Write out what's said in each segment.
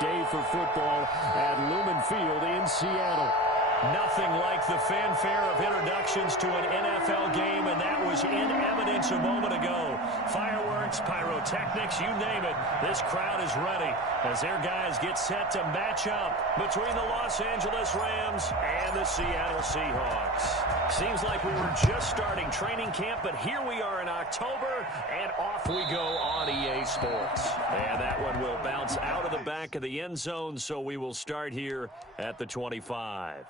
day for football at Lumen Field in Seattle. Nothing like the fanfare of introductions to an NFL game, and that was in evidence a moment ago. Fireworks, pyrotechnics, you name it. This crowd is ready as their guys get set to match up between the Los Angeles Rams and the Seattle Seahawks. Seems like we were just starting training camp, but here we are in October, and off we go on EA Sports. And that one will bounce out of the back of the end zone, so we will start here at the 25.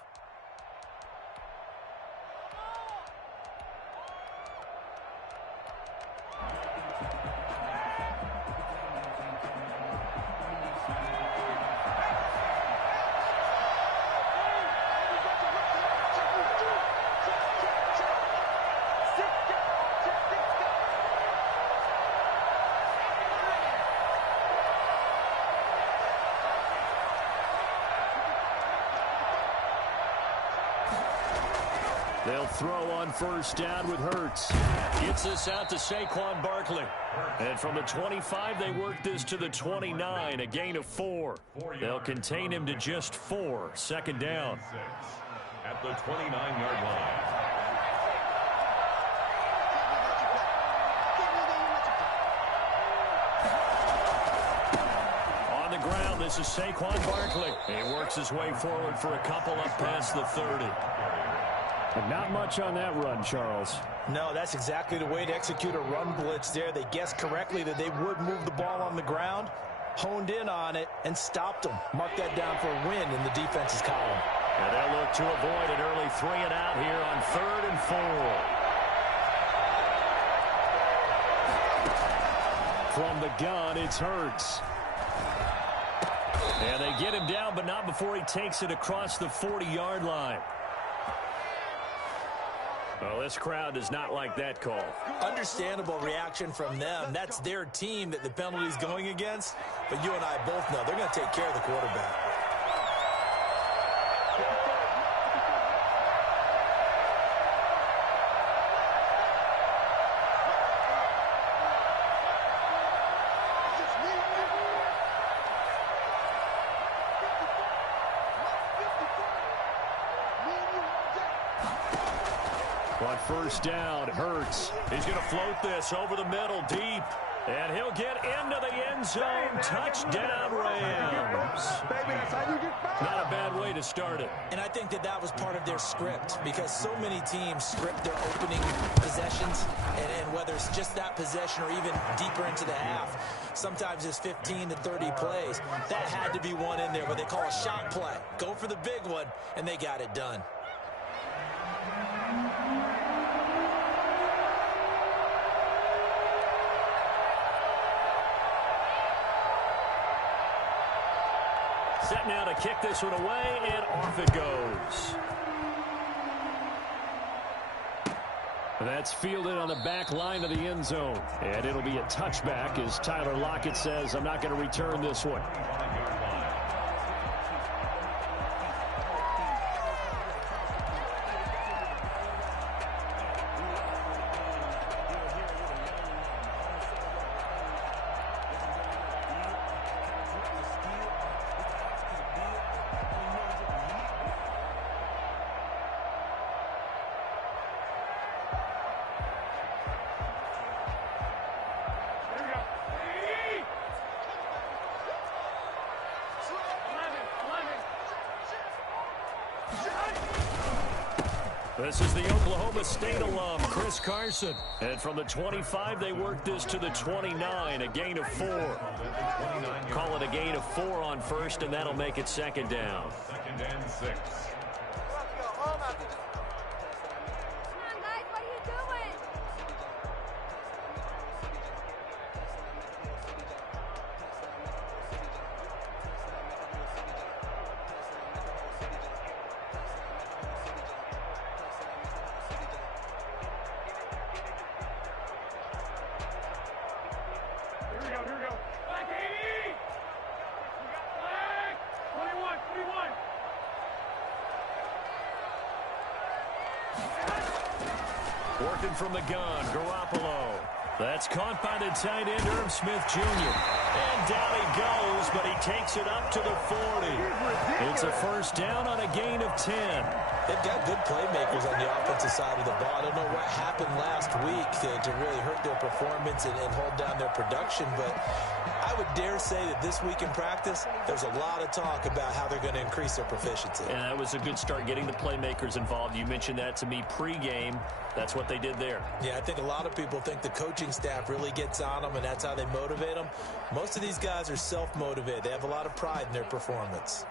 They'll throw on first down with Hurts. Gets this out to Saquon Barkley. And from the 25, they work this to the 29, a gain of 4. They'll contain him to just 4. Second down. At the 29-yard line. On the ground, this is Saquon Barkley. He works his way forward for a couple up past the 30. But not much on that run, Charles. No, that's exactly the way to execute a run blitz there. They guessed correctly that they would move the ball on the ground, honed in on it, and stopped them. Mark that down for a win in the defense's column. And they'll look to avoid an early 3-and-out here on 3rd and 4. From the gun, it's Hurts. And they get him down, but not before he takes it across the 40-yard line. Well, this crowd does not like that call. Understandable reaction from them. That's their team that the penalty's going against. But you and I both know they're going to take care of the quarterback. On first down, Hurts. He's going to float this over the middle deep. And he'll get into the end zone. Touchdown, Rams. Not a bad way to start it. And I think that was part of their script, because so many teams script their opening possessions, and whether it's just that possession or even deeper into the half, sometimes it's 15 to 30 plays. That had to be one in there, what they call a shot play. Go for the big one, and they got it done. Set now to kick this one away, and off it goes. That's fielded on the back line of the end zone. And it'll be a touchback as Tyler Lockett says, I'm not going to return this one. This is the Oklahoma State alum, Chris Carson. And from the 25, they work this to the 29, a gain of 4. Call it a gain of 4 on first, and that'll make it second down. 2nd and 6. Working from the gun, Garoppolo. That's caught by the tight end, Irv Smith Jr. And down he goes, but he takes it up to the 40. It's a first down on a gain of 10. They've got good playmakers on the offensive side of the ball. I don't know what happened last week to really hurt their performance and hold down their production, but I would dare say that this week in practice, there's a lot of talk about how they're going to increase their proficiency. And that was a good start, getting the playmakers involved. You mentioned that to me pregame. That's what they did there. Yeah, I think a lot of people think the coaching staff really gets on them, and that's how they motivate them. Most of these guys are self-motivated. They have a lot of pride in their performance.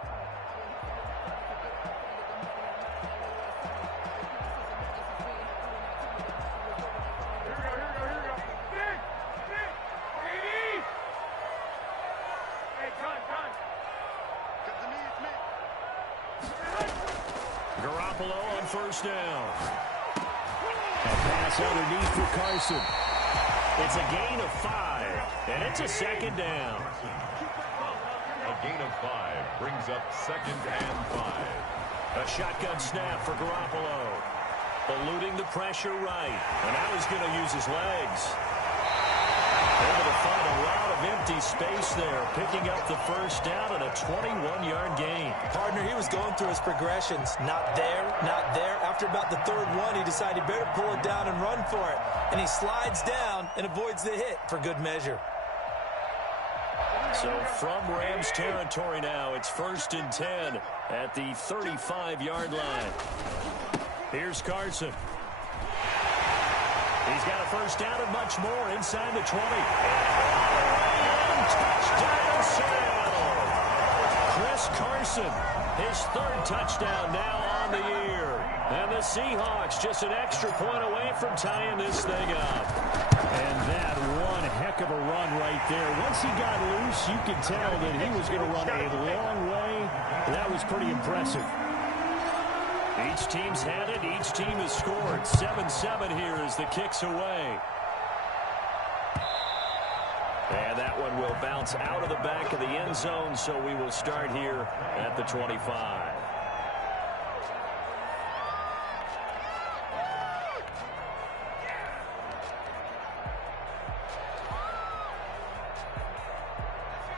Garoppolo on first down. A pass underneath for Carson. It's a gain of 5, and it's a second down. A gain of 5 brings up 2nd and 5. A shotgun snap for Garoppolo. Eluding the pressure right, and now he's going to use his legs. Able to find a lot of empty space there, picking up the first down and a 21-yard gain. Partner, he was going through his progressions. Not there, not there. After about the third one, he decided he better pull it down and run for it. And he slides down and avoids the hit for good measure. So from Rams territory now, it's 1st and 10 at the 35-yard line. Here's Carson. He's got a first down and much more inside the 20. Touchdown Seattle. Chris Carson, his 3rd touchdown now on the year. And the Seahawks just an extra point away from tying this thing up. And that one heck of a run right there. Once he got loose, you could tell that he was going to run a long way. That was pretty impressive. Each team's had it. Each team has scored. 7-7 here as the kick's away. And that one will bounce out of the back of the end zone, so we will start here at the 25.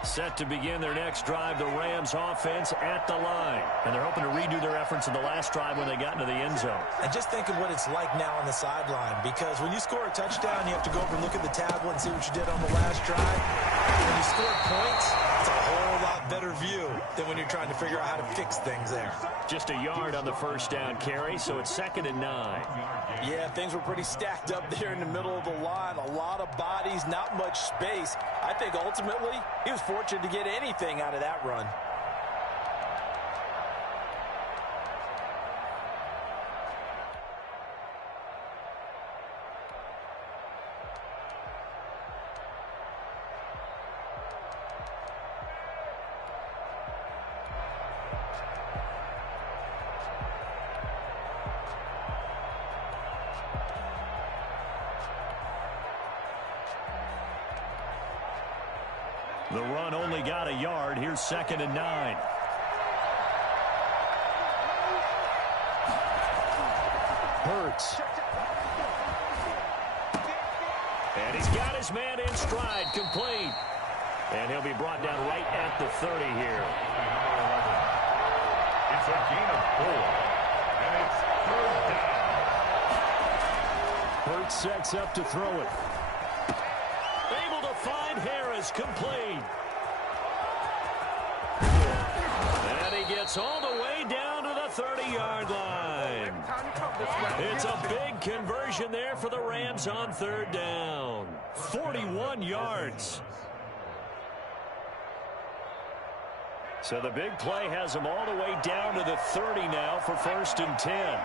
Set to begin their next drive, the Rams offense at the line. And they're hoping to redo their efforts in the last drive when they got into the end zone. And just think of what it's like now on the sideline, because when you score a touchdown, you have to go over and look at the tablet and see what you did on the last drive. When you score points, it's a whole lot better view than when you're trying to figure out how to fix things there. Just a yard on the first down carry, so it's 2nd and 9. Yeah, things were pretty stacked up there in the middle of the line. A lot of bodies, not much space. I think ultimately he was fortunate to get anything out of that run. The run only got a yard. Here's 2nd and 9. Hurts. And he's got his man in stride, complete. And he'll be brought down right at the 30 here. It's a gain of 4. And it's 3rd down. Hurts sets up to throw it. Able to find Harris, complete. And he gets all the way down to the 30-yard line. It's a big conversion there for the Rams on 3rd down. 41 yards. So the big play has them all the way down to the 30 now for 1st and 10.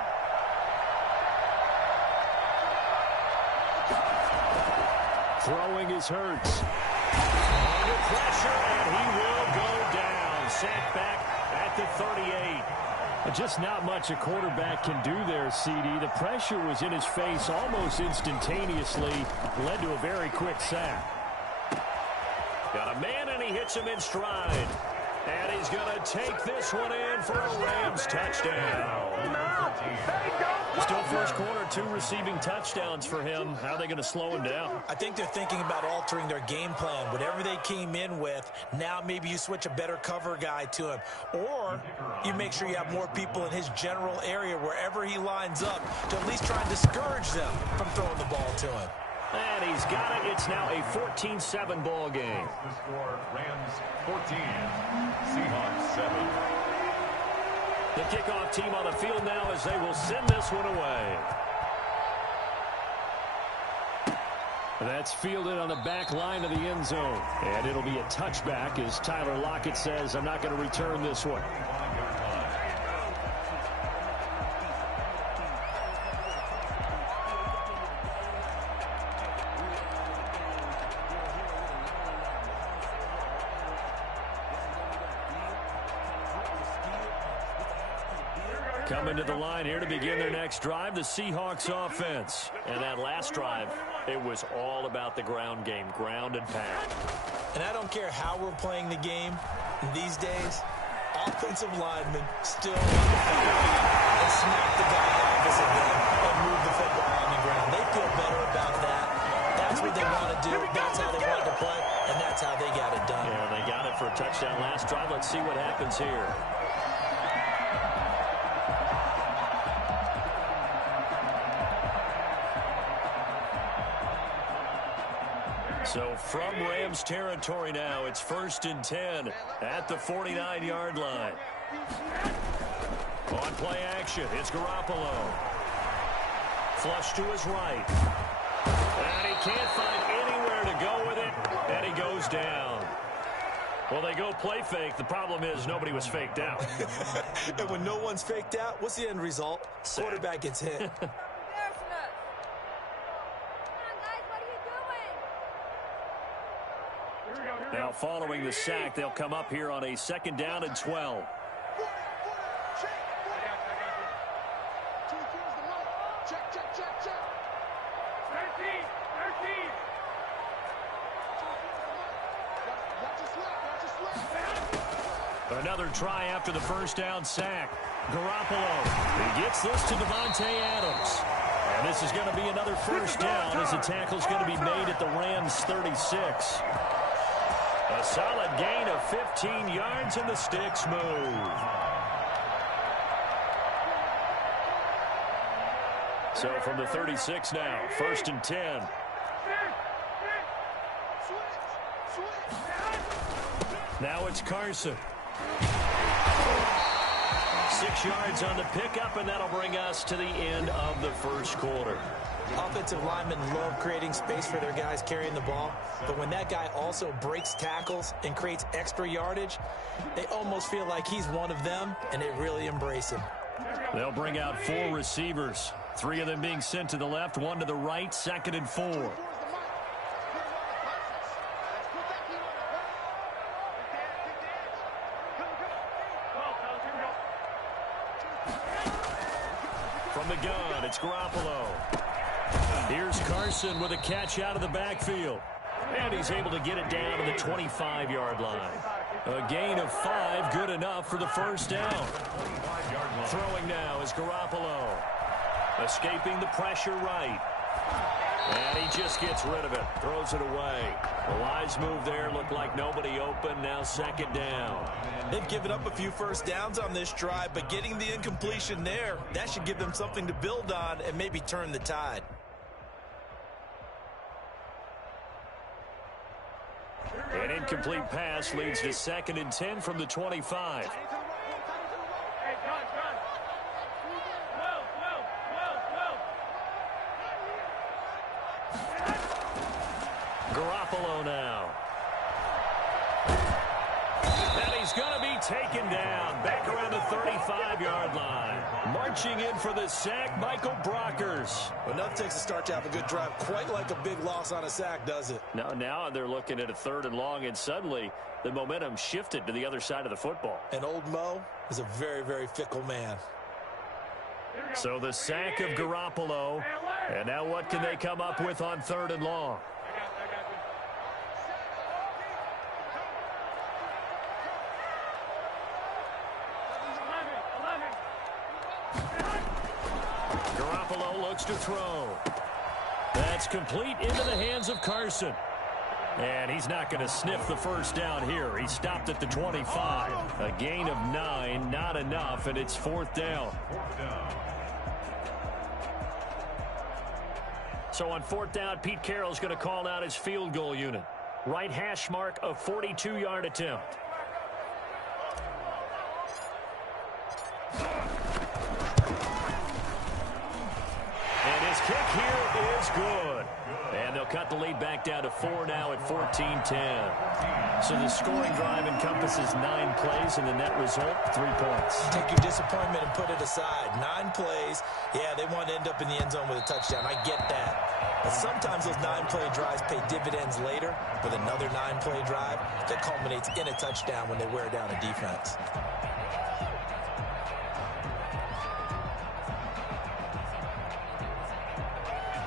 Throwing is Hurts. Under pressure, and he will go down. Sacked back at the 38. Just not much a quarterback can do there, CD. The pressure was in his face almost instantaneously. Led to a very quick sack. Got a man, and he hits him in stride. And he's going to take this one in for a Rams touchdown. Still first quarter, 2 receiving touchdowns for him. How are they going to slow him down? I think they're thinking about altering their game plan. Whatever they came in with, now maybe you switch a better cover guy to him. Or you make sure you have more people in his general area wherever he lines up to at least try and discourage them from throwing the ball to him. And he's got it. It's now a 14-7 ball game. The score, Rams 14, Seahawks 7. The kickoff team on the field now as they will send this one away. That's fielded on the back line of the end zone. And it'll be a touchback as Tyler Lockett says, I'm not going to return this one. Coming to the line here to begin their next drive, the Seahawks offense. And that last drive, it was all about the ground game, ground and pound. And I don't care how we're playing the game these days, offensive linemen still want to and smack the guy opposite them and move the football on the ground. They feel better about that. That's what they want to do. That's how they want to play, and that's how they got it done. Yeah, they got it for a touchdown last drive. Let's see what happens here. So from Rams territory now, it's 1st and 10 at the 49-yard line. On play action, it's Garoppolo. Flush to his right. And he can't find anywhere to go with it, and he goes down. Well, they go play fake. The problem is nobody was faked out. And when no one's faked out, what's the end result? Quarterback gets hit. Now following the sack, they'll come up here on a 2nd down and 12. Another try after the first down sack. Garoppolo, he gets this to Devontae Adams. And this is going to be another first down as the tackle's going to be made at the Rams 36. A solid gain of 15 yards, and the sticks move. So from the 36 now, 1st and 10. Now it's Carson. 6 yards on the pickup, and that'll bring us to the end of the first quarter. Offensive linemen love creating space for their guys carrying the ball, but when that guy also breaks tackles and creates extra yardage, they almost feel like he's one of them, and they really embrace him. They'll bring out 4 receivers, 3 of them being sent to the left, 1 to the right, 2nd and 4. From the gun, it's Garoppolo. Here's Carson with a catch out of the backfield. And he's able to get it down to the 25-yard line. A gain of 5, good enough for the first down. Throwing now is Garoppolo. Escaping the pressure right. And he just gets rid of it. Throws it away. The wise move there. Looked like nobody open. Now 2nd down. They've given up a few first downs on this drive, but getting the incompletion there, that should give them something to build on and maybe turn the tide. An incomplete pass leads to 2nd and 10 from the 25. Garoppolo now. And he's going to be taken down back around the 35-yard line. Marching in for the sack, Michael Brockers. Well, nothing takes a start to have a good drive quite like a big loss on a sack, does it? Now they're looking at a 3rd and long, and suddenly the momentum shifted to the other side of the football. And old Mo is a very, very fickle man. So the sack of Garoppolo, and now what can they come up with on 3rd and long? Garoppolo looks to throw. That's complete into the hands of Carson. And he's not going to sniff the first down here. He stopped at the 25. A gain of 9, not enough, and it's 4th down. So on 4th down, Pete Carroll's going to call out his field goal unit. Right hash mark of 42-yard attempt. And his kick here is good. And they'll cut the lead back down to 4 now at 14-10. So the scoring drive encompasses 9 plays, and the net result, 3 points. Take your disappointment and put it aside. 9 plays. Yeah, they want to end up in the end zone with a touchdown. I get that. But sometimes those 9-play drives pay dividends later with another 9-play drive that culminates in a touchdown when they wear down a defense.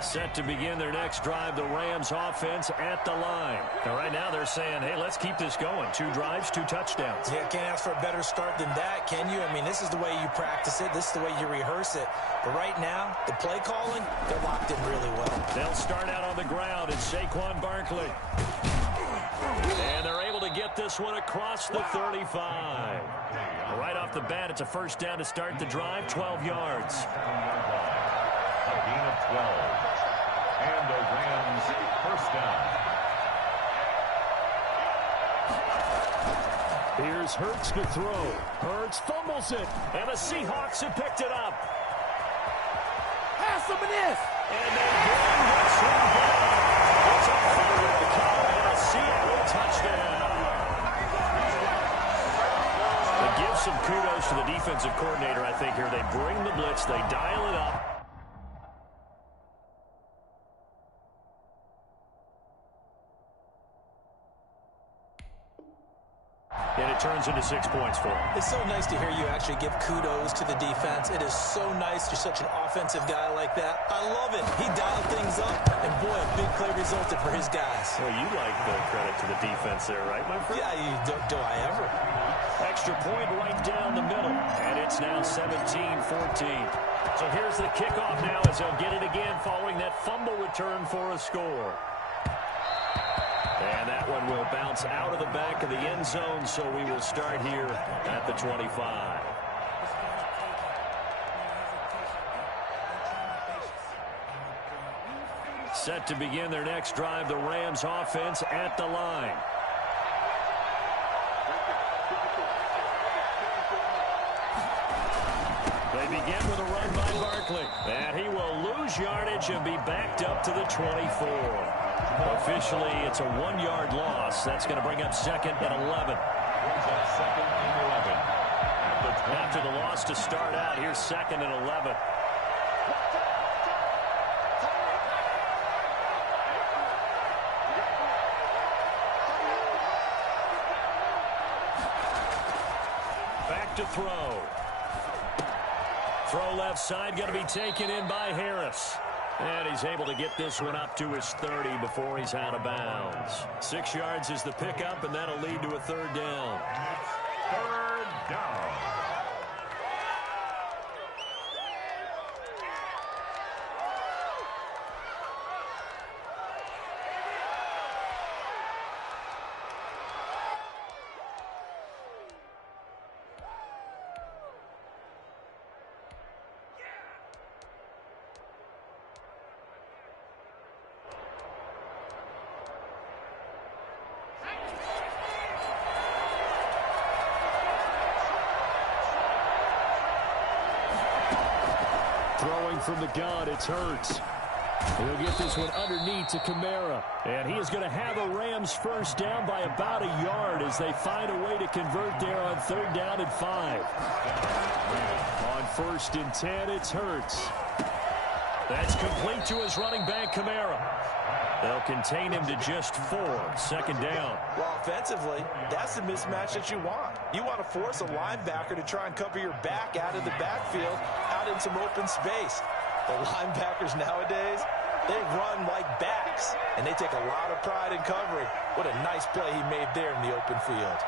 Set to begin their next drive, the Rams offense at the line. And right now they're saying, hey, let's keep this going. 2 drives, 2 touchdowns. Yeah, can't ask for a better start than that, can you? I mean, this is the way you practice it. This is the way you rehearse it. But right now, the play calling, they're locked in really well. They'll start out on the ground. It's Saquon Barkley. And they're able to get this one across the 35. Right off the bat, it's a first down to start the drive, 12 yards. A gain of 12. And the Rams first down. Here's Hurts to throw. Hurts fumbles it. And the Seahawks have picked it up. Pass him this. And they bring this one down. It's a 4-yard count and a Seattle touchdown. To give some kudos to the defensive coordinator, I think, here. They bring the blitz. They dial it up. And it turns into 6 points for him. It's so nice to hear you actually give kudos to the defense. It is so nice you're such an offensive guy like that. I love it. He dialed things up, and boy, a big play resulted for his guys. Well, you like the credit to the defense there, right, my friend? Yeah, do I ever? Extra point right down the middle, and it's now 17-14. So here's the kickoff now as they'll get it again following that fumble return for a score. And that one will bounce out of the back of the end zone, so we will start here at the 25. Set to begin their next drive, the Rams offense at the line. They begin with a run by Barkley. And he will lose yardage and be backed up to the 24. Officially, it's a 1-yard loss. That's going to bring up 2nd and 11. Second and 11. After the loss to start out, here's 2nd and 11. Back to throw. Throw left side, going to be taken in by Harris. And he's able to get this one up to his 30 before he's out of bounds. 6 yards is the pickup, and that'll lead to a 3rd down. 3rd down. Throwing from the gun, it's Hurts. He'll get this one underneath to Kamara. And he is going to have a Rams first down by about a yard as they find a way to convert there on 3rd down and 5. On 1st and 10, it's Hurts. That's complete to his running back, Kamara. They'll contain him to just 4. 2nd down. Well, offensively, that's the mismatch that you want. You want to force a linebacker to try and cover your back out of the backfield, out in some open space. The linebackers nowadays, they run like backs, and they take a lot of pride in covering. What a nice play he made there in the open field.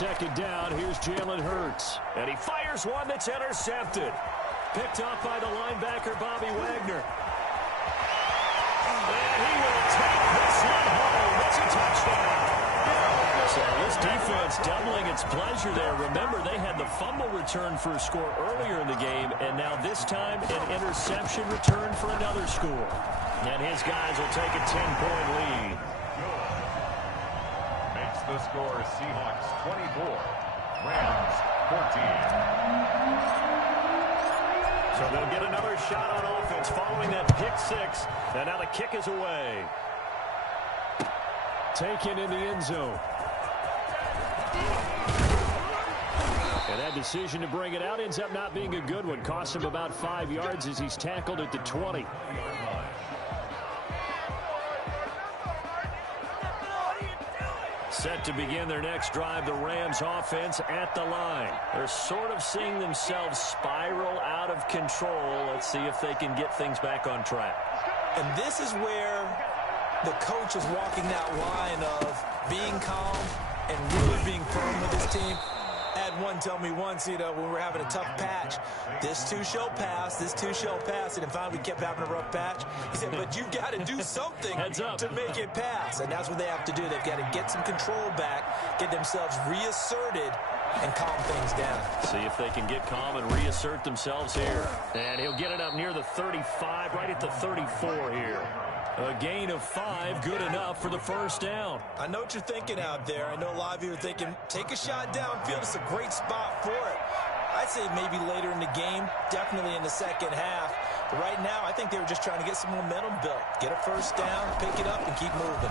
second down. Here's Jalen Hurts. And he fires one that's intercepted. Picked off by the linebacker, Bobby Wagner. And he will take this one home. It's a touchdown. So this defense doubling its pleasure there. Remember, they had the fumble return for a score earlier in the game, and now this time an interception return for another score. And his guys will take a 10-point lead. Makes the score Seahawks 24, Rams 14. So they'll get another shot on offense following that pick six. And now the kick is away. Taken in the end zone. And that decision to bring it out ends up not being a good one. Costs him about 5 yards as he's tackled at the 20. Set to begin their next drive, the Rams offense at the line. They're sort of seeing themselves spiral out of control. Let's see if they can get things back on track. And this is where the coach is walking that line of being calm and really being firm with his team. I had one tell me once, when we were having a tough patch, this too shall pass, this too shall pass, and finally we kept having a rough patch. He said, but you've got to do something to make it pass, and that's what they have to do. They've got to get some control back, get themselves reasserted, and calm things down. See if they can get calm and reassert themselves here. And he'll get it up near the 35, right at the 34 here. A gain of 5, good enough for the first down. I know what you're thinking out there. I know a lot of you are thinking, take a shot downfield. It's a great spot for it. I'd say maybe later in the game, definitely in the second half. But right now, I think they were just trying to get some momentum built. Get a first down, pick it up, and keep moving.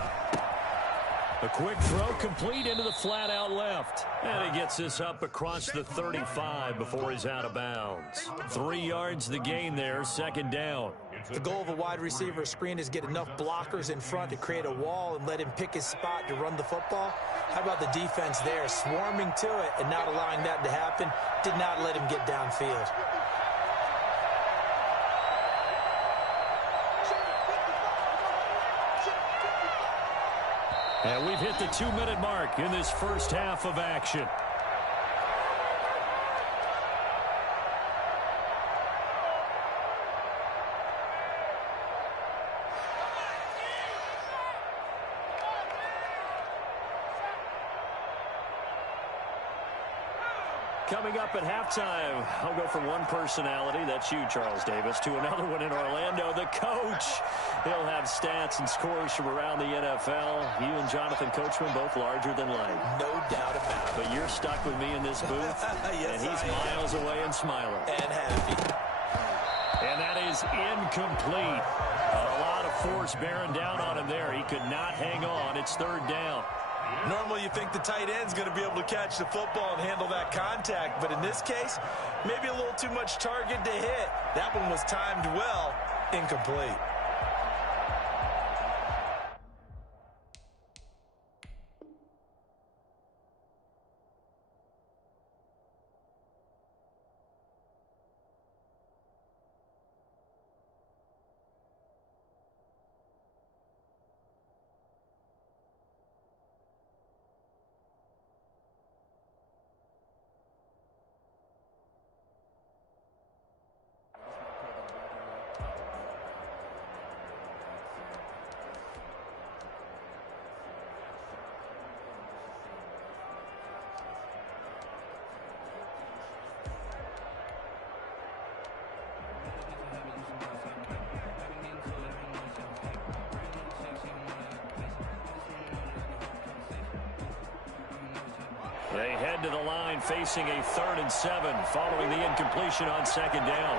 A quick throw complete into the flat out left. And he gets this up across the 35 before he's out of bounds. 3 yards the gain there, second down. The goal of a wide receiver screen is get enough blockers in front to create a wall and let him pick his spot to run the football. How about the defense there, swarming to it and not allowing that to happen? Did not let him get downfield. And we've hit the 2-minute mark in this first half of action. Coming up at halftime, I'll go from one personality, that's you, Charles Davis, to another one in Orlando, the coach. He'll have stats and scores from around the NFL. You and Jonathan Coachman both larger than life. No doubt about it. But you're stuck with me in this booth, yes, and he's miles away and smiling. And happy. And that is incomplete. A lot of force bearing down on him there. He could not hang on. It's third down. Normally you think the tight end's going to be able to catch the football and handle that contact, but in this case, maybe a little too much target to hit. That one was timed well, incomplete. They head to the line facing a 3rd and 7 following the incompletion on second down.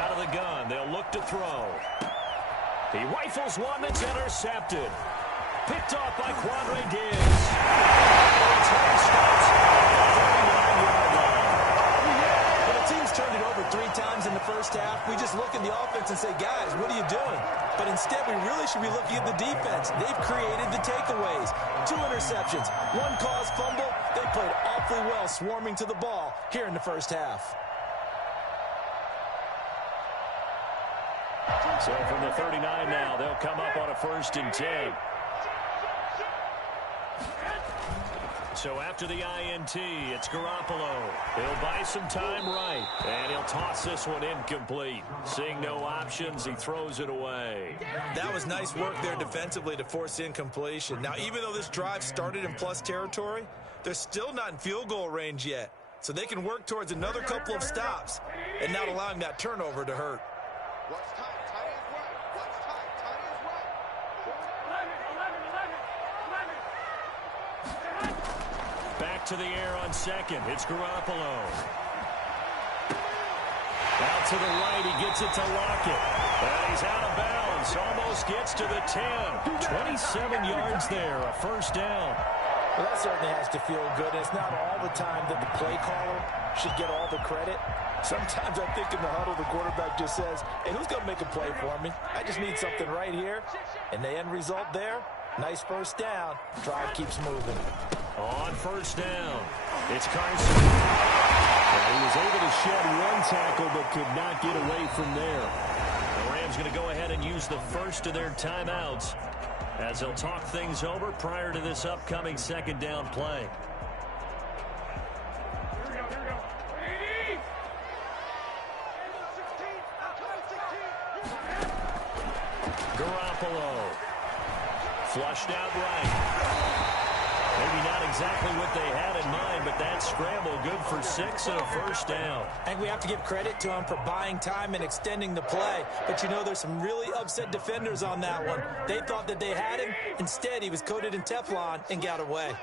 Out of the gun, they'll look to throw. He rifles one that's intercepted. Picked off by Quandre Diggs. Return stops at the 39-yard line. When a team's turned it over 3 times in the first half, we just look at the offense and say, guys, what are you doing? But instead, we really should be looking at the defense. They've created the takeaways. 2 interceptions, 1 caused fumble. They played awfully well swarming to the ball here in the first half. So from the 39 now, they'll come up on a 1st and 10. So after the INT, it's Garoppolo. He'll buy some time right, and he'll toss this one incomplete. Seeing no options, he throws it away. That was nice work there defensively to force incompletion. Now, even though this drive started in plus territory, they're still not in field goal range yet. So they can work towards another couple of stops and not allowing that turnover to hurt. What's tight? Tight is right. What's tight? Tight is right. Back to the air on second. It's Garoppolo. Out to the right. He gets it to Lockett. And he's out of bounds. Almost gets to the 10. 27 yards there. A first down. Well, that certainly has to feel good. It's not all the time that the play caller should get all the credit. Sometimes I think in the huddle, the quarterback just says, hey, who's going to make a play for me? I just need something right here. And the end result there, nice first down. Drive keeps moving. On first down, it's Carson. He was able to shed one tackle but could not get away from there. The Rams going to go ahead and use the first of their timeouts as they'll talk things over prior to this upcoming second down play. Garoppolo. Flushed out right. Maybe not exactly what they had in mind, but that scramble good for 6 and a first down. I think we have to give credit to him for buying time and extending the play. But, you know, there's some really upset defenders on that one. They thought that they had him. Instead, he was coated in Teflon and got away.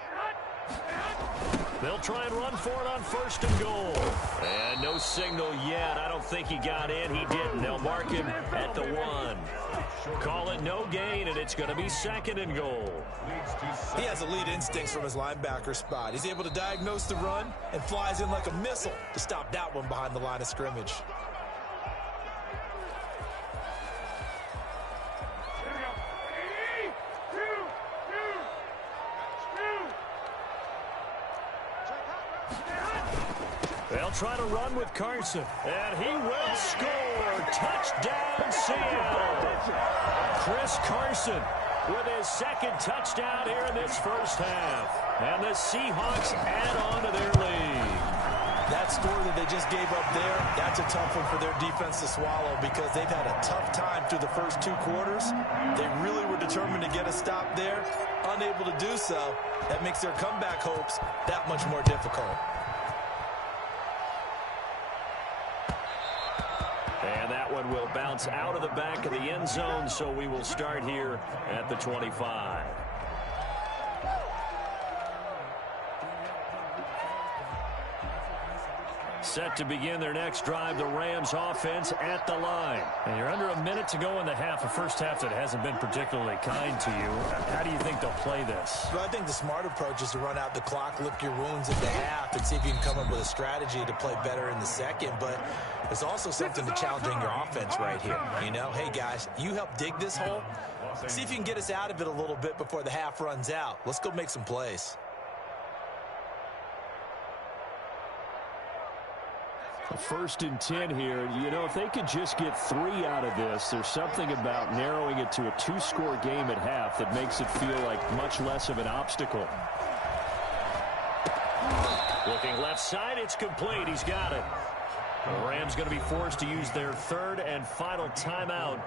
They'll try and run for it on first and goal. And no signal yet. I don't think he got in. He didn't. They'll mark him at the 1. Call it no gain, and it's going to be second and goal. He has elite instincts from his linebacker spot. He's able to diagnose the run and flies in like a missile to stop that one behind the line of scrimmage. They'll try to run with Carson, and he will score. Touchdown, Seattle. Chris Carson with his second touchdown here in this first half. And the Seahawks add on to their lead. That score that they just gave up there, that's a tough one for their defense to swallow because they've had a tough time through the first 2 quarters. They really were determined to get a stop there, unable to do so. That makes their comeback hopes that much more difficult. And that one will bounce out of the back of the end zone, so we will start here at the 25. Set to begin their next drive, the Rams offense at the line. And you're under a minute to go in the half, a first half that hasn't been particularly kind to you. How do you think they'll play this? Well, I think the smart approach is to run out the clock, lick your wounds at the half, and see if you can come up with a strategy to play better in the second. But there's also something to challenging your offense right here. You know, hey, guys, you help dig this hole. See if you can get us out of it a little bit before the half runs out. Let's go make some plays. First and 10 here. You know, if they could just get 3 out of this, there's something about narrowing it to a 2-score game at half that makes it feel like much less of an obstacle. Looking left side, it's complete. He's got it. The Rams going to be forced to use their third and final timeout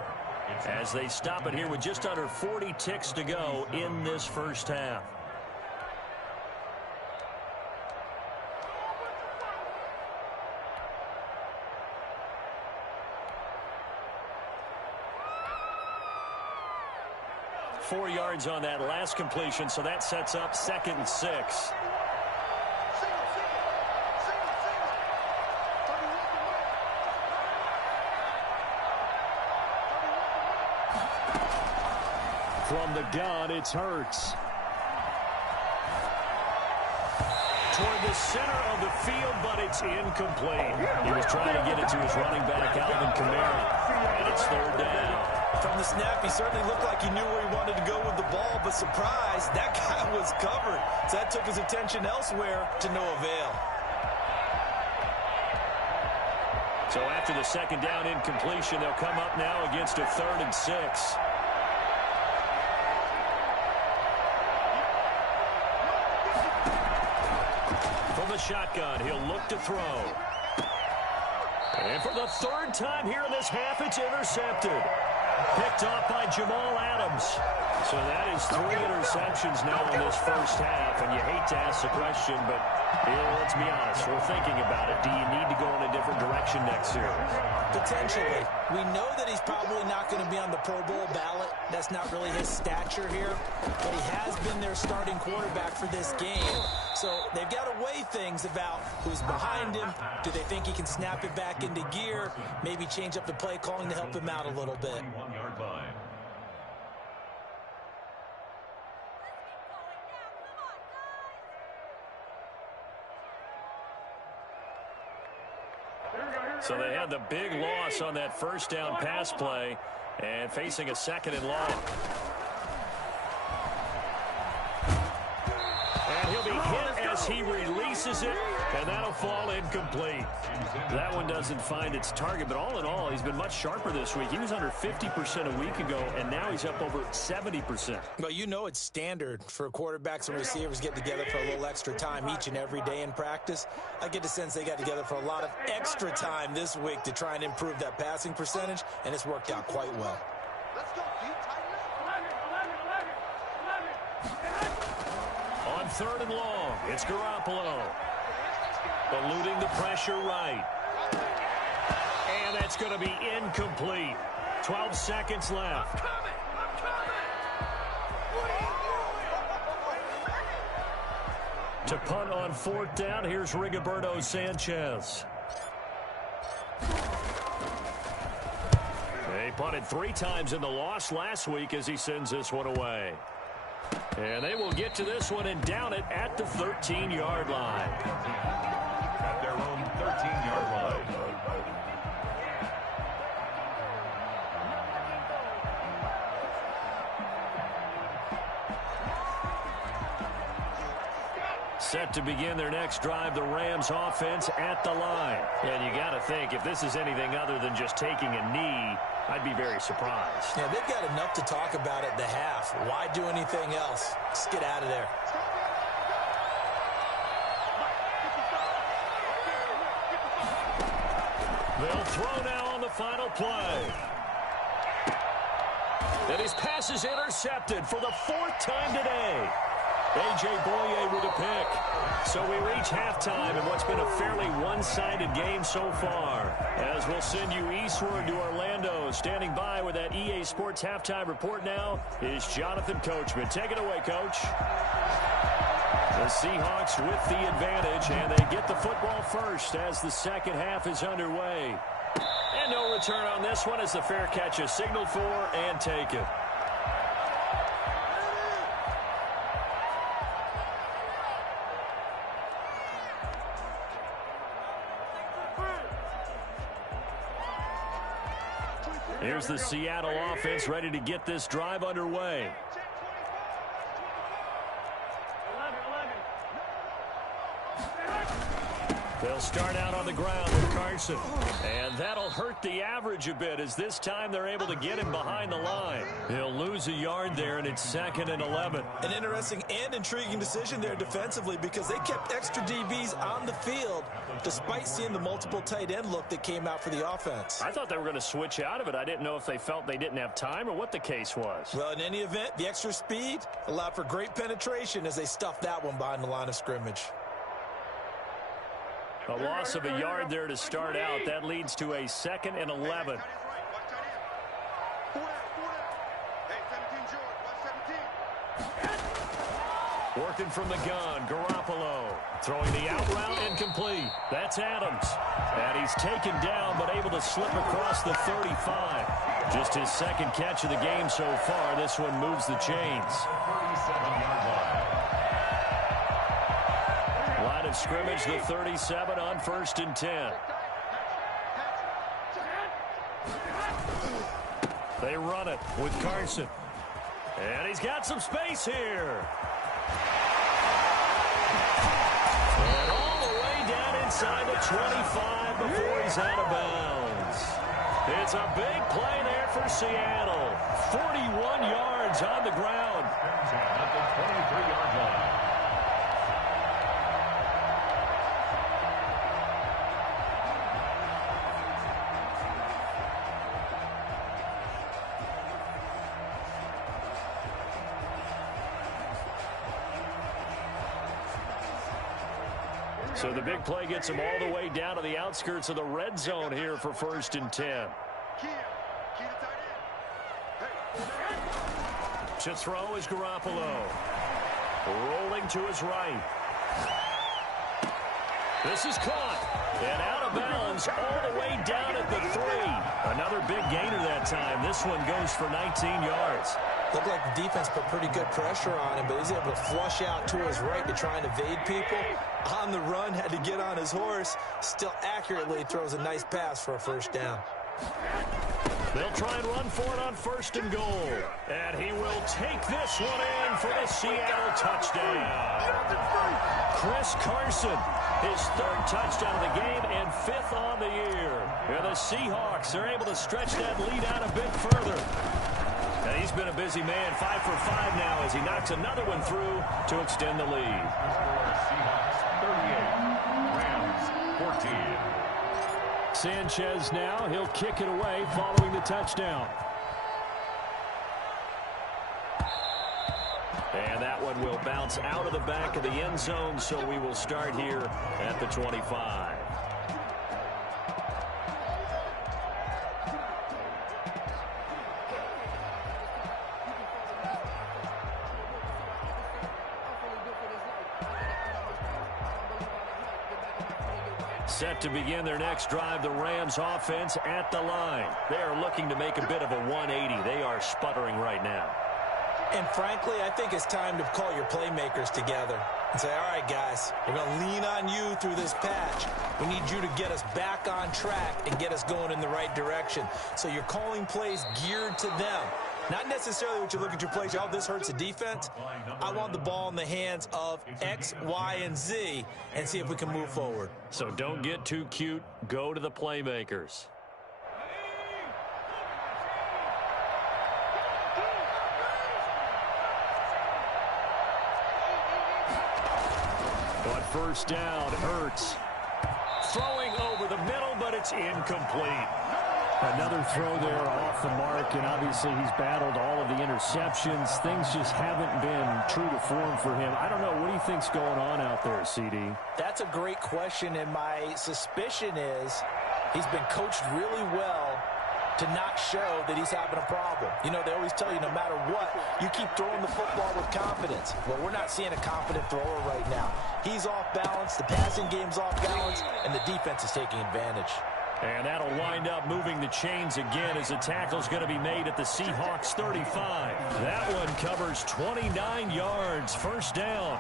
as they stop it here with just under 40 ticks to go in this first half. Four yards on that last completion, so that sets up 2nd and 6. From the gun, it's Hurts. Toward the center of the field, but it's incomplete. He was trying to get it to his running back, Alvin Kamara, and it's 3rd down. From the snap, he certainly looked like he knew where he wanted to go with the ball, but surprise, that guy was covered. So that took his attention elsewhere to no avail. So after the 2nd down incompletion, they'll come up now against a 3rd and 6. shotgun. He'll look to throw. And for the third time here in this half, it's intercepted. Picked off by Jamal Adams. So that is 3 interceptions now in this first half. And you hate to ask the question, but let's be honest. We're thinking about it. Do you need to go in a different direction next year? Potentially. We know that he's probably not going to be on the Pro Bowl ballot. That's not really his stature here. But he has been their starting quarterback for this game. So they've got to weigh things about who's behind him. Do they think he can snap it back into gear? Maybe change up the play calling to help him out a little bit. 1-yard line. So they had the big loss on that first down pass play and facing a 2nd and long. And he'll be hit as he releases it, and that'll fall incomplete. That one doesn't find its target, but all in all, he's been much sharper this week. He was under 50% a week ago, and now he's up over 70%. Well, you know it's standard for quarterbacks and receivers get together for a little extra time each and every day in practice. I get the sense they got together for a lot of extra time this week to try and improve that passing percentage, and it's worked out quite well. Let's go, Pete. On 3rd and long, it's Garoppolo. Eluding the pressure right. And that's going to be incomplete. 12 seconds left. To punt on 4th down, here's Rigoberto Sanchez. They punted 3 times in the loss last week as he sends this one away. And they will get to this one and down it at the 13-yard line. At their own 13-yard line. Set to begin their next drive, the Rams offense at the line. And you got to think, if this is anything other than just taking a knee, I'd be very surprised. Yeah, they've got enough to talk about at the half. Why do anything else? Just get out of there. They'll throw now on the final play. And his pass is intercepted for the 4th time today. A.J. Boye with a pick. So we reach halftime in what's been a fairly one-sided game so far. As we'll send you eastward to Orlando. Standing by with that EA Sports halftime report now is Jonathan Coachman. Take it away, Coach. The Seahawks with the advantage, and they get the football first as the second half is underway. And no return on this one as the fair catch is signaled for and taken. Here's the Seattle offense ready to get this drive underway. They'll start out on the ground with Carson. And that'll hurt the average a bit as this time they're able to get him behind the line. He'll lose a yard there, and it's 2nd and 11. An interesting and intriguing decision there defensively because they kept extra DBs on the field despite seeing the multiple tight end look that came out for the offense. I thought they were going to switch out of it. I didn't know if they felt they didn't have time or what the case was. Well, in any event, the extra speed allowed for great penetration as they stuffed that one behind the line of scrimmage. A loss of a yard there to start out. That leads to a 2nd and 11. Working from the gun, Garoppolo. Throwing the out route incomplete. That's Adams. And he's taken down but able to slip across the 35. Just his 2nd catch of the game so far. This one moves the chains. 37-yard line. Line of scrimmage, the 37 on 1st and 10. They run it with Carson. And he's got some space here. And all the way down inside the 25 before he's out of bounds. It's a big play there for Seattle. 41 yards on the ground. At the 23-yard line. So the big play gets him all the way down to the outskirts of the red zone here for 1st and 10. To throw is Garoppolo. Rolling to his right. This is caught. And out of bounds all the way down at the 3. Another big gainer that time. This one goes for 19 yards. Looked like the defense put pretty good pressure on him, but he's able to flush out to his right to try and evade people. On the run, had to get on his horse. Still accurately throws a nice pass for a 1st down. They'll try and run for it on 1st and goal. And he will take this one in for the Seattle touchdown. Chris Carson, his 3rd touchdown of the game and 5th on the year. And the Seahawks are able to stretch that lead out a bit further. And he's been a busy man, 5 for 5 now as he knocks another one through to extend the lead. Seahawks 38, Rams 14. Sanchez now, he'll kick it away following the touchdown. And that one will bounce out of the back of the end zone, so we will start here at the 25. Set to begin their next drive, the Rams offense at the line. They are looking to make a bit of a 180. They are sputtering right now. And frankly, I think it's time to call your playmakers together and say, all right, guys, we're going to lean on you through this patch. We need you to get us back on track and get us going in the right direction. So you're calling plays geared to them. Not necessarily what you look at your plays, oh, this hurts the defense. I want the ball in the hands of X, Y, and Z and see if we can move forward. So don't get too cute. Go to the playmakers. On 1st down, Hurts. Throwing over the middle, but it's incomplete. Another throw there off the mark, and obviously he's battled all of the interceptions. Things just haven't been true to form for him. I don't know. What do you think's going on out there, CD? That's a great question, and my suspicion is he's been coached really well to not show that he's having a problem. You know, they always tell you no matter what, you keep throwing the football with confidence. Well, we're not seeing a confident thrower right now. He's off balance, the passing game's off balance, and the defense is taking advantage. And that'll wind up moving the chains again as the tackle's going to be made at the Seahawks 35. That one covers 29 yards, 1st down.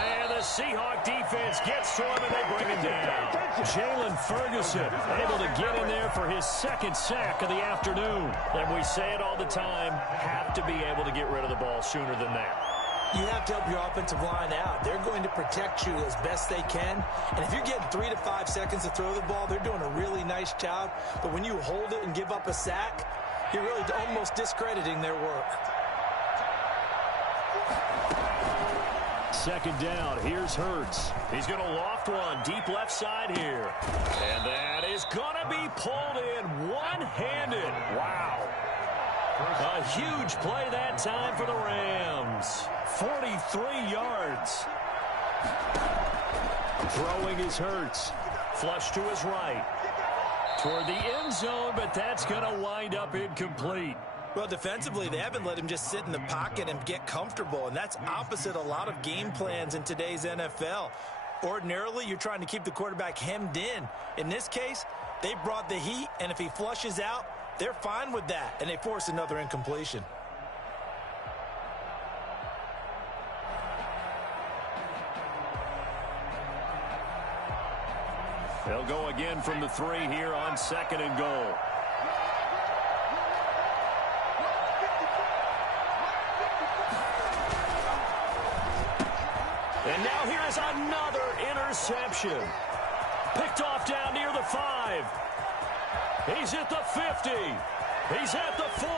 And the Seahawk defense gets to him and they bring him down. Jalen Ferguson able to get in there for his 2nd sack of the afternoon. And we say it all the time, have to be able to get rid of the ball sooner than that. You have to help your offensive line out. They're going to protect you as best they can. And if you're getting 3 to 5 seconds to throw the ball, they're doing a really nice job. But when you hold it and give up a sack, you're really almost discrediting their work. 2nd down, here's Hurts. He's going to loft one deep left side here. And that is going to be pulled in one-handed. Wow. A huge play that time for the Rams. 43 yards. Throwing is Hurts. Flush to his right. Toward the end zone, but that's going to wind up incomplete. Well, defensively, they haven't let him just sit in the pocket and get comfortable, and that's opposite a lot of game plans in today's NFL. Ordinarily, you're trying to keep the quarterback hemmed in. In this case, they brought the heat, and if he flushes out, they're fine with that, and they force another incompletion. They'll go again from the 3 here on 2nd and goal. And now here is another interception. Picked off down near the 5. He's at the 50. He's at the 40.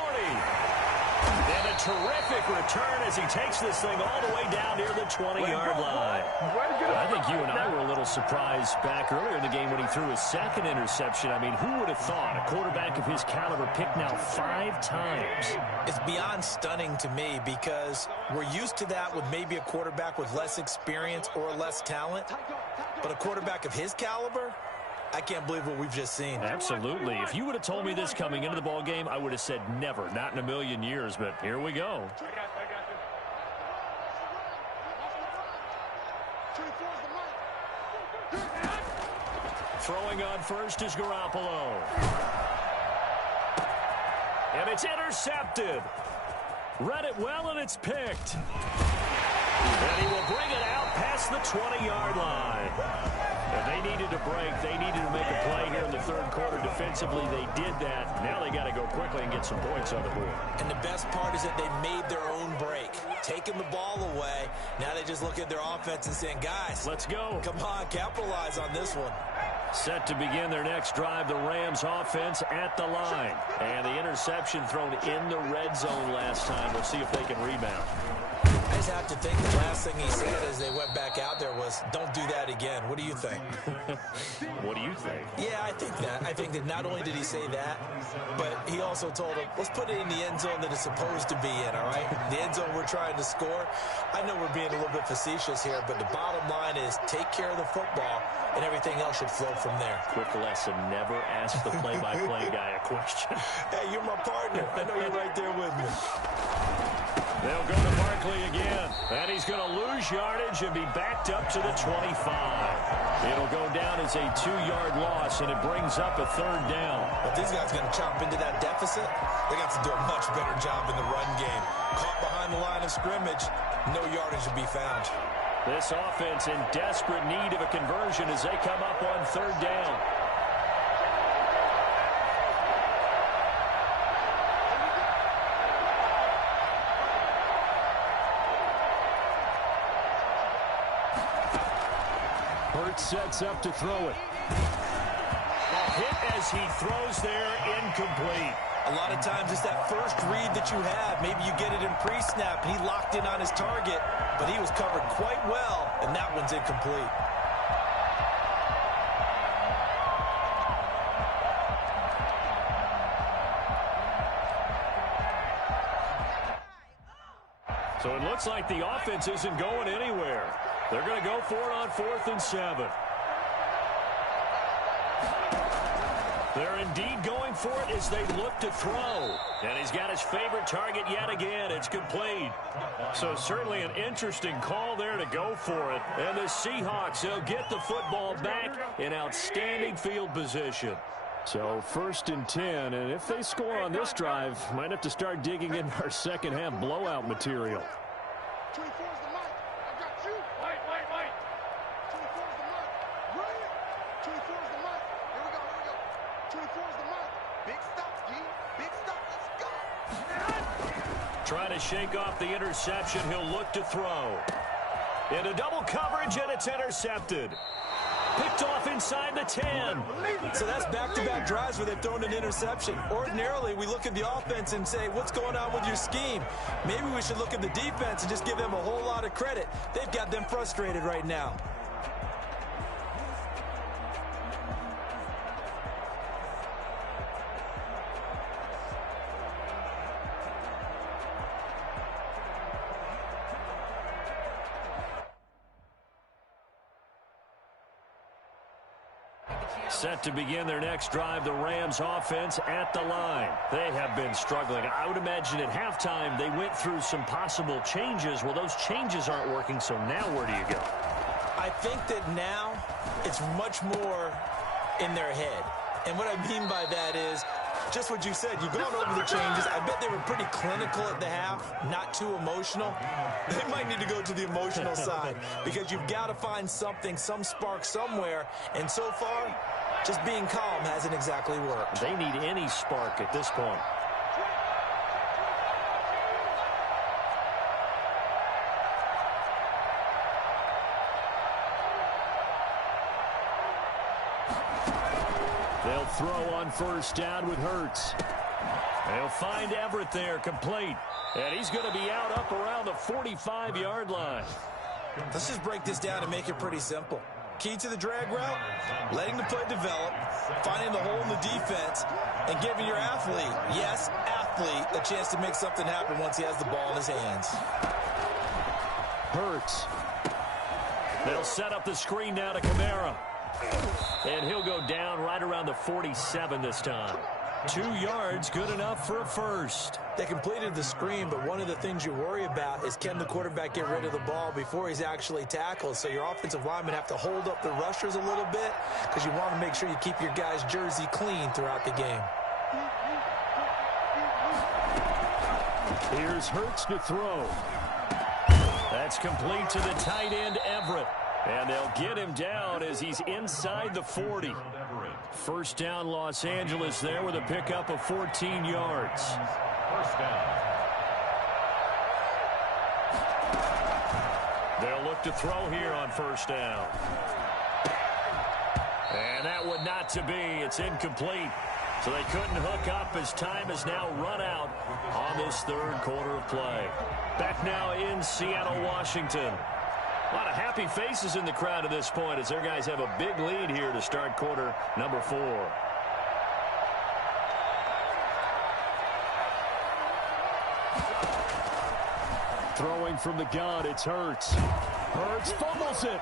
And a terrific return as he takes this thing all the way down near the 20-yard line. I think you and I were a little surprised back earlier in the game when he threw his second interception. I mean, who would have thought a quarterback of his caliber picked now 5 times? It's beyond stunning to me because we're used to that with maybe a quarterback with less experience or less talent. But a quarterback of his caliber, I can't believe what we've just seen. Absolutely. If you would have told me this coming into the ball game, I would have said never, not in a million years. But here we go. Throwing on first is Garoppolo. And it's intercepted. Read it well, and it's picked. And he will bring it out past the 20-yard line. And they needed to break. They needed to make a play here in the third quarter. Defensively, they did that. Now they got to go quickly and get some points on the board. And the best part is that they made their own break. Taking the ball away. Now they just look at their offense and saying, guys, let's go. Come on, capitalize on this one. Set to begin their next drive, the Rams offense at the line. And the interception thrown in the red zone last time. We'll see if they can rebound. I just have to think the last thing he said as they went back out there was, don't do that again. What do you think? What do you think? Yeah, I think that. I think that not only did he say that, but he also told him, let's put it in the end zone that it's supposed to be in, all right? The end zone we're trying to score. I know we're being a little bit facetious here, but the bottom line is take care of the football, and everything else should flow from there. Quick lesson, never ask the play-by-play guy a question. Hey, you're my partner. I know you're right there with me. They'll go to Barkley again, and he's going to lose yardage and be backed up to the 25. It'll go down as a 2-yard loss, and it brings up a third down. If these guys are going to chomp into that deficit, they got to do a much better job in the run game. Caught behind the line of scrimmage, no yardage to be found. This offense in desperate need of a conversion as they come up on third down. Sets up to throw it. A hit as he throws there, incomplete. A lot of times it's that first read that you have. Maybe you get it in pre-snap, and he locked in on his target, but he was covered quite well, and that one's incomplete. So it looks like the offense isn't going anywhere. They're going to go for it on 4th and 7. They're indeed going for it as they look to throw. And he's got his favorite target yet again. It's complete. So certainly an interesting call there to go for it. And the Seahawks, they'll get the football back in outstanding field position. So 1st and 10, and if they score on this drive, might have to start digging in our second half blowout material. Trying to shake off the interception. He'll look to throw. Into double coverage, and it's intercepted. Picked off inside the 10. So that's back-to-back drives where they've thrown an interception. Ordinarily, we look at the offense and say, what's going on with your scheme? Maybe we should look at the defense and just give them a whole lot of credit. They've got them frustrated right now. Set to begin their next drive, the Rams offense at the line. They have been struggling. I would imagine at halftime they went through some possible changes. Well, those changes aren't working, so now where do you go? I think that now it's much more in their head. And what I mean by that is just what you said. You've gone over the changes. I bet they were pretty clinical at the half, not too emotional. They might need to go to the emotional side because you've got to find something, some spark somewhere. And so far, just being calm hasn't exactly worked. They need any spark at this point. They'll throw on 1st down with Hurts. They'll find Everett there, complete. And he's going to be out up around the 45-yard line. Let's just break this down and make it pretty simple. Key to the drag route, letting the play develop, finding the hole in the defense, and giving your athlete, yes, athlete, a chance to make something happen once he has the ball in his hands. Hurts. They'll set up the screen now to Kamara. And he'll go down right around the 47 this time. 2 yards, good enough for a first. They completed the screen, but one of the things you worry about is can the quarterback get rid of the ball before he's actually tackled. So your offensive linemen have to hold up the rushers a little bit because you want to make sure you keep your guy's jersey clean throughout the game. Here's Hurts to throw. That's complete to the tight end, Everett. And they'll get him down as he's inside the 40. First down, Los Angeles there with a pickup of 14 yards. First down. They'll look to throw here on first down. And that would not to be. It's incomplete. So they couldn't hook up as time has now run out on this third quarter of play. Back now in Seattle, Washington. A lot of happy faces in the crowd at this point as their guys have a big lead here to start quarter number 4. Throwing from the gun, it's Hurts. Hurts fumbles it.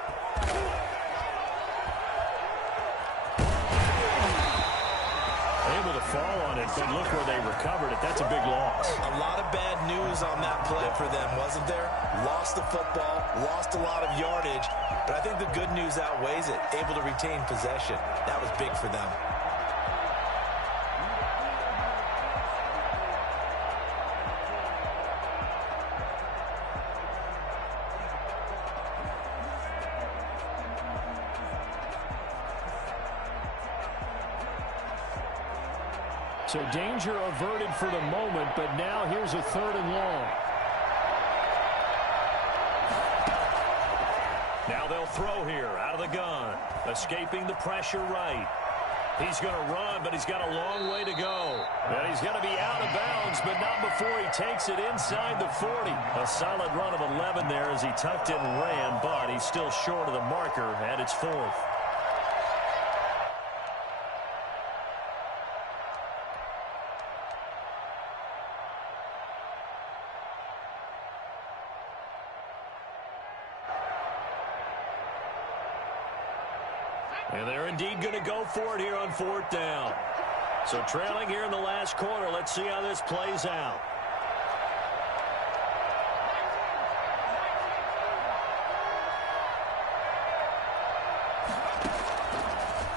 Able to fall on it, but look where they recovered it. That's a big loss. A lot of bad news on that play for them, wasn't there? Lost the football, lost a lot of yardage, but I think the good news outweighs it. Able to retain possession. That was big for them. So danger averted for the moment, but now here's a 3rd and long. Now they'll throw here out of the gun. Escaping the pressure right. He's going to run, but he's got a long way to go. And he's going to be out of bounds, but not before he takes it inside the 40. A solid run of 11 there as he tucked in and ran, but he's still short of the marker, and it's 4th. And they're indeed going to go for it here on 4th down. So trailing here in the last quarter. Let's see how this plays out.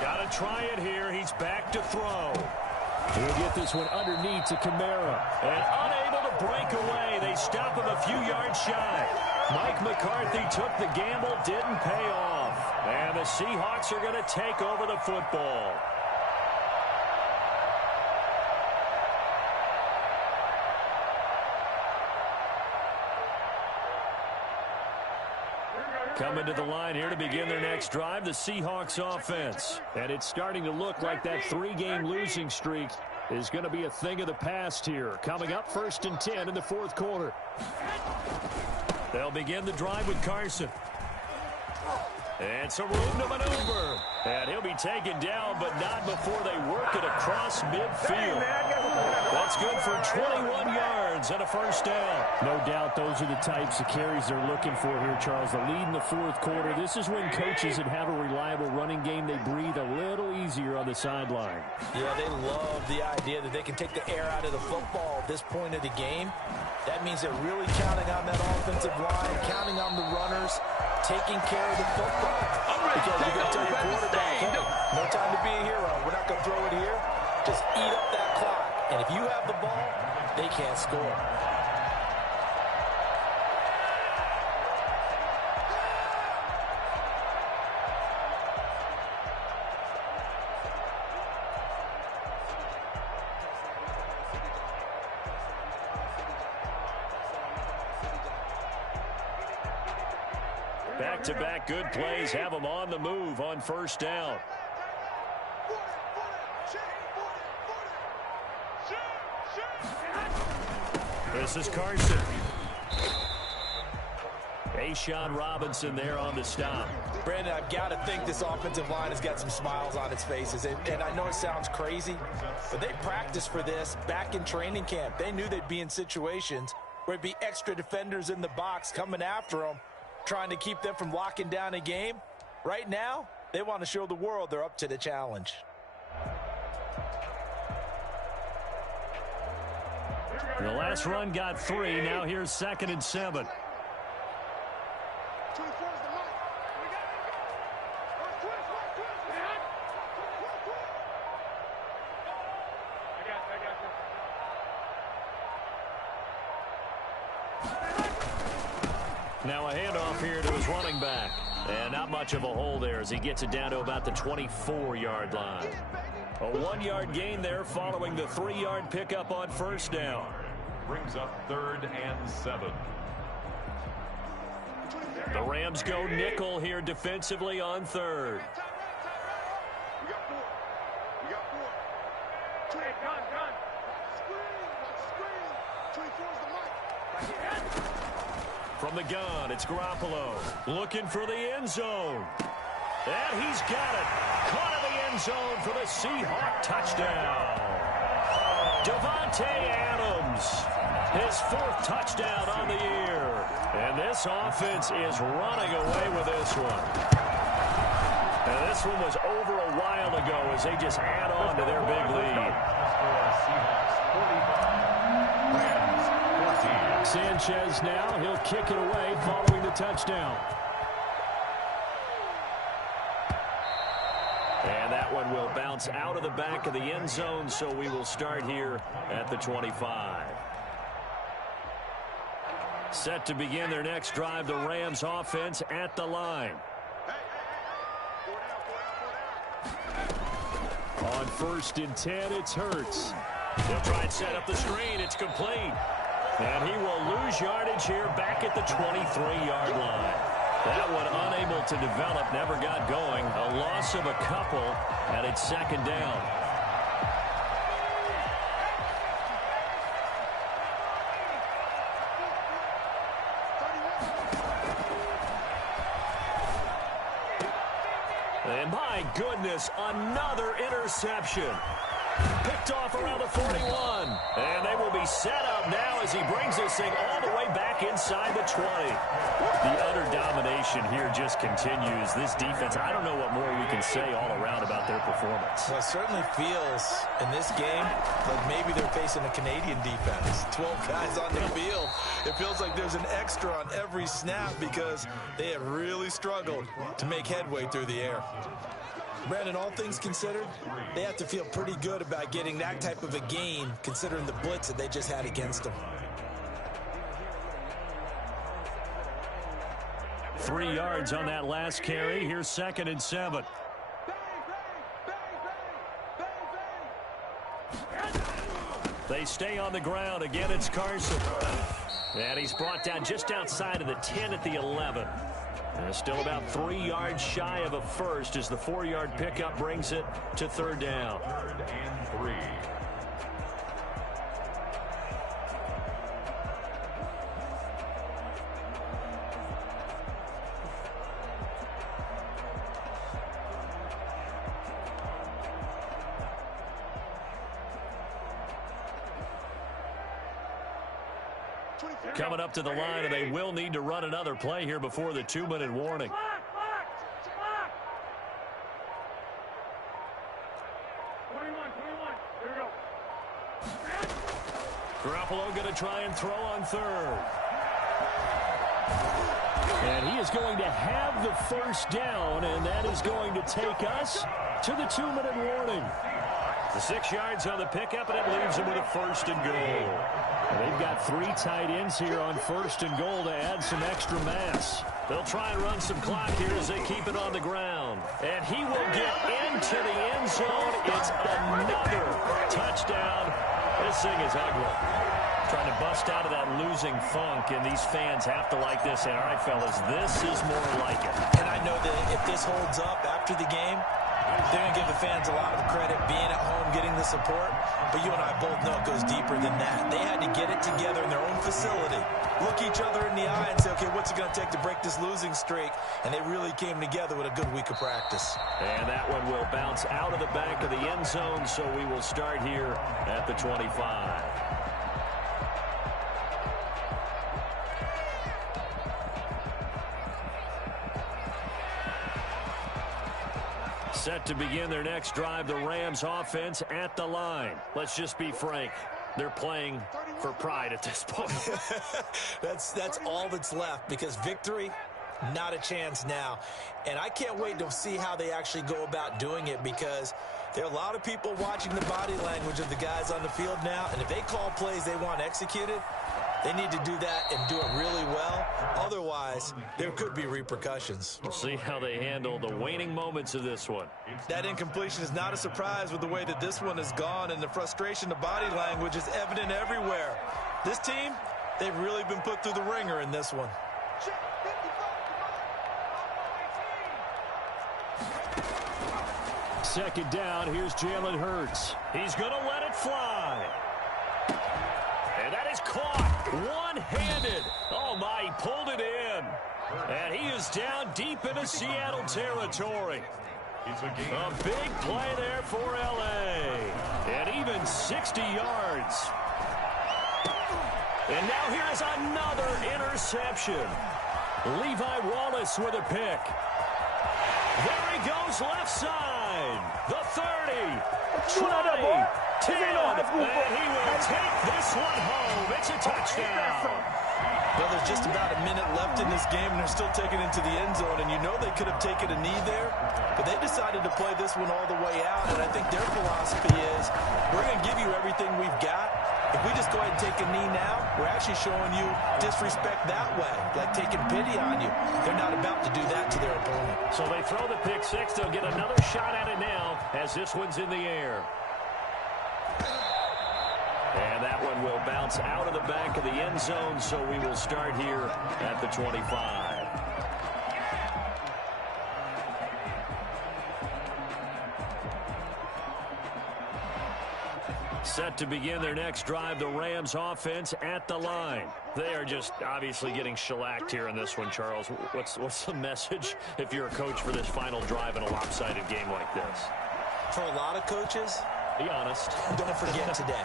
Got to try it here. He's back to throw. He'll get this one underneath to Kamara. And unable to break away. They stop him a few yards shy. Mike McCarthy took the gamble, didn't pay off. And the Seahawks are going to take over the football. Coming to the line here to begin their next drive, the Seahawks offense. And it's starting to look like that 3-game losing streak is going to be a thing of the past here. Coming up 1st and 10 in the 4th quarter. They'll begin the drive with Carson. And some room to maneuver. And he'll be taken down, but not before they work it across midfield. That's good for 21 yards and a first down. No doubt those are the types of carries they're looking for here, Charles. The lead in the 4th quarter. This is when coaches that have a reliable running game, they breathe a little easier on the sideline. Yeah, they love the idea that they can take the air out of the football at this point of the game. That means they're really counting on that offensive line, counting on the runners, taking care of the football. Because you're going to tell your quarterback, hey, no time to be a hero. We're not going to throw it here. Just eat up that clock. And if you have the ball, they can't score. Back-to-back good plays have them on the move on first down. This is Carson. A'Shawn Robinson there on the stop. Brandon, I've got to think this offensive line has got some smiles on its faces. And I know it sounds crazy, but they practiced for this back in training camp. They knew they'd be in situations where it'd be extra defenders in the box coming after them, trying to keep them from locking down a game. Right now, they want to show the world they're up to the challenge. The last run got 3. Now here's 2nd and 7. Now a handoff here to his running back. And not much of a hole there as he gets it down to about the 24-yard line. A 1-yard gain there following the 3-yard pickup on first down. Brings up 3rd and 7. The Rams go nickel here defensively on 3rd. We got 4. We got 4. Gun. Screen. 24's the mic. From the gun, it's Garoppolo looking for the end zone. And he's got it. Caught in the end zone for the Seahawk touchdown. Devontae Adams, his 4th touchdown on the year. And this offense is running away with this one. And this one was over a while ago as they just add on to their big lead. Sanchez now, he'll kick it away following the touchdown. And that one will bounce out of the back of the end zone, so we will start here at the 25. Set to begin their next drive, the Rams offense at the line. On 1st and 10, it's Hurts. He'll try and set up the screen. It's complete. And he will lose yardage here back at the 23-yard line. That one unable to develop, never got going. A loss of a couple, and it's 2nd down. And my goodness, another interception. Picked off around the 41. And they will be set up now as he brings this thing all the way back inside the 20. The utter domination here just continues. This defense, I don't know what more we can say all around about their performance. Well, it certainly feels in this game like maybe they're facing a Canadian defense. 12 guys on the field. It feels like there's an extra on every snap because they have really struggled to make headway through the air. Brandon, all things considered, they have to feel pretty good about getting that type of a gain considering the blitz that they just had against them. 3 yards on that last carry. Here's 2nd and 7. They stay on the ground. Again, it's Carson. And he's brought down just outside of the 10 at the 11. And still about 3 yards shy of a first as the 4-yard pickup brings it to 3rd down. 3rd and 3. Coming up to the line, and they will need to run another play here before the 2-minute warning. Garoppolo going to try and throw on 3rd. And he is going to have the 1st down, and that is going to take us to the 2-minute warning. The 6 yards on the pickup, and it leaves him with a 1st and goal. And they've got 3 tight ends here on 1st and goal to add some extra mass. They'll try and run some clock here as they keep it on the ground. And he will get into the end zone. It's another touchdown. This thing is ugly. Trying to bust out of that losing funk, and these fans have to like this. And all right, fellas, this is more like it. And I know that if this holds up after the game, they're going to give the fans a lot of credit being at home, getting the support, but you and I both know it goes deeper than that. They had to get it together in their own facility, look each other in the eye and say, okay, what's it going to take to break this losing streak? And they really came together with a good week of practice. And that one will bounce out of the back of the end zone, so we will start here at the 25. Set to begin their next drive, the Rams offense at the line. Let's just be frank. They're playing for pride at this point. That's all that's left, because victory, not a chance now. And I can't wait to see how they actually go about doing it, because there are a lot of people watching the body language of the guys on the field now, and if they call plays they want executed, they need to do that and do it really well. Otherwise, there could be repercussions. We'll see how they handle the waning moments of this one. That incompletion is not a surprise with the way that this one has gone, and the frustration of body language is evident everywhere. This team, they've really been put through the ringer in this one. Second down, here's Jalen Hurts. He's going to let it fly. And that is caught one-handed. Oh, my, he pulled it in. And he is down deep into Seattle territory. A big play there for L.A. And even 60 yards. And now here is another interception. Levi Wallace with a pick. There he goes left side. The 30, 20, 10, and he will take this one home. It's a touchdown. Well, there's just about a minute left in this game, and they're still taking it into the end zone. And you know they could have taken a knee there, but they decided to play this one all the way out. And I think their philosophy is, we're going to give you everything we've got. If we just go ahead and take a knee now, we're actually showing you disrespect that way, like taking pity on you. They're not about to do that to their opponent. So they throw the pick six. They'll get another shot at it now as this one's in the air. And that one will bounce out of the back of the end zone, so we will start here at the 25. Set to begin their next drive, the Rams offense at the line. They are just obviously getting shellacked here in this one, Charles. What's the message if you're a coach for this final drive in a lopsided game like this? For a lot of coaches, be honest. Don't forget today.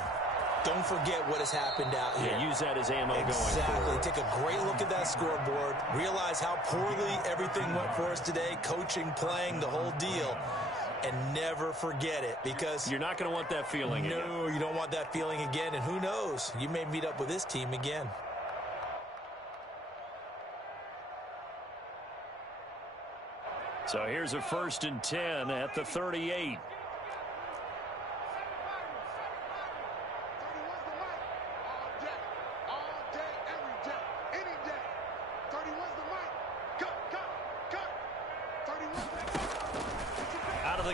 Don't forget what has happened out here. Yeah, use that as ammo going forward. Exactly. Take a great look at that scoreboard. Realize how poorly everything went for us today. Coaching, playing, the whole deal. And never forget it, because you're not going to want that feeling again. No, you don't want that feeling again. And who knows? You may meet up with this team again. So here's a 1st and 10 at the 38.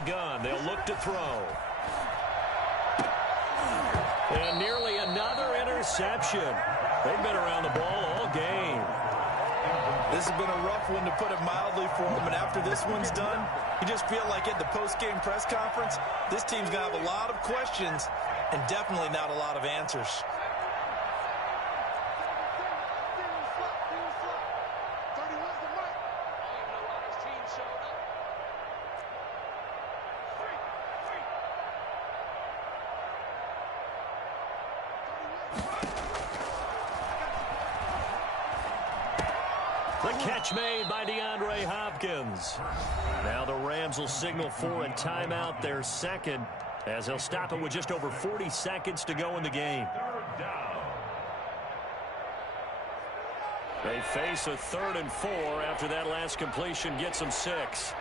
Gun. They'll look to throw. And nearly another interception. They've been around the ball all game. This has been a rough one, to put it mildly, for them. And after this one's done, you just feel like at the post-game press conference, this team's going to have a lot of questions and definitely not a lot of answers. Catch made by DeAndre Hopkins. Now the Rams will signal for a timeout, their second, as they'll stop it with just over 40 seconds to go in the game. They face a 3rd and 4 after that last completion gets them 6.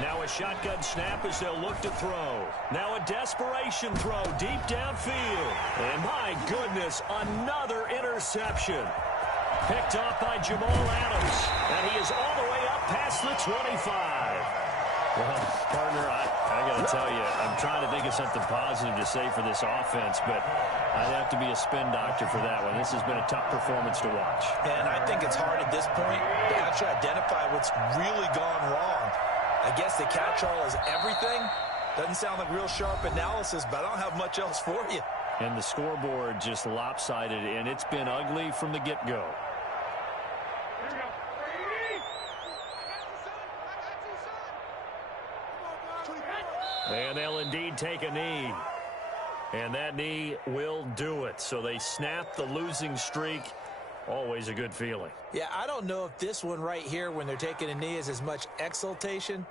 Now a shotgun snap as they'll look to throw. Now a desperation throw deep downfield. And my goodness, another interception. Picked off by Jamal Adams. And he is all the way up past the 25. Well, partner, I got to tell you, I'm trying to think of something positive to say for this offense, but I'd have to be a spin doctor for that one. This has been a tough performance to watch. And I think it's hard at this point to actually identify what's really gone wrong. I guess the catch-all is everything. Doesn't sound like real sharp analysis, but I don't have much else for you. And the scoreboard just lopsided, and it's been ugly from the get-go. And they'll indeed take a knee. And that knee will do it. So they snap the losing streak. Always a good feeling. Yeah, I don't know if this one right here when they're taking a knee is as much exultation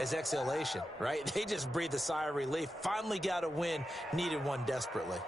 as exhalation, right? They just breathe a sigh of relief. Finally got a win. Needed one desperately.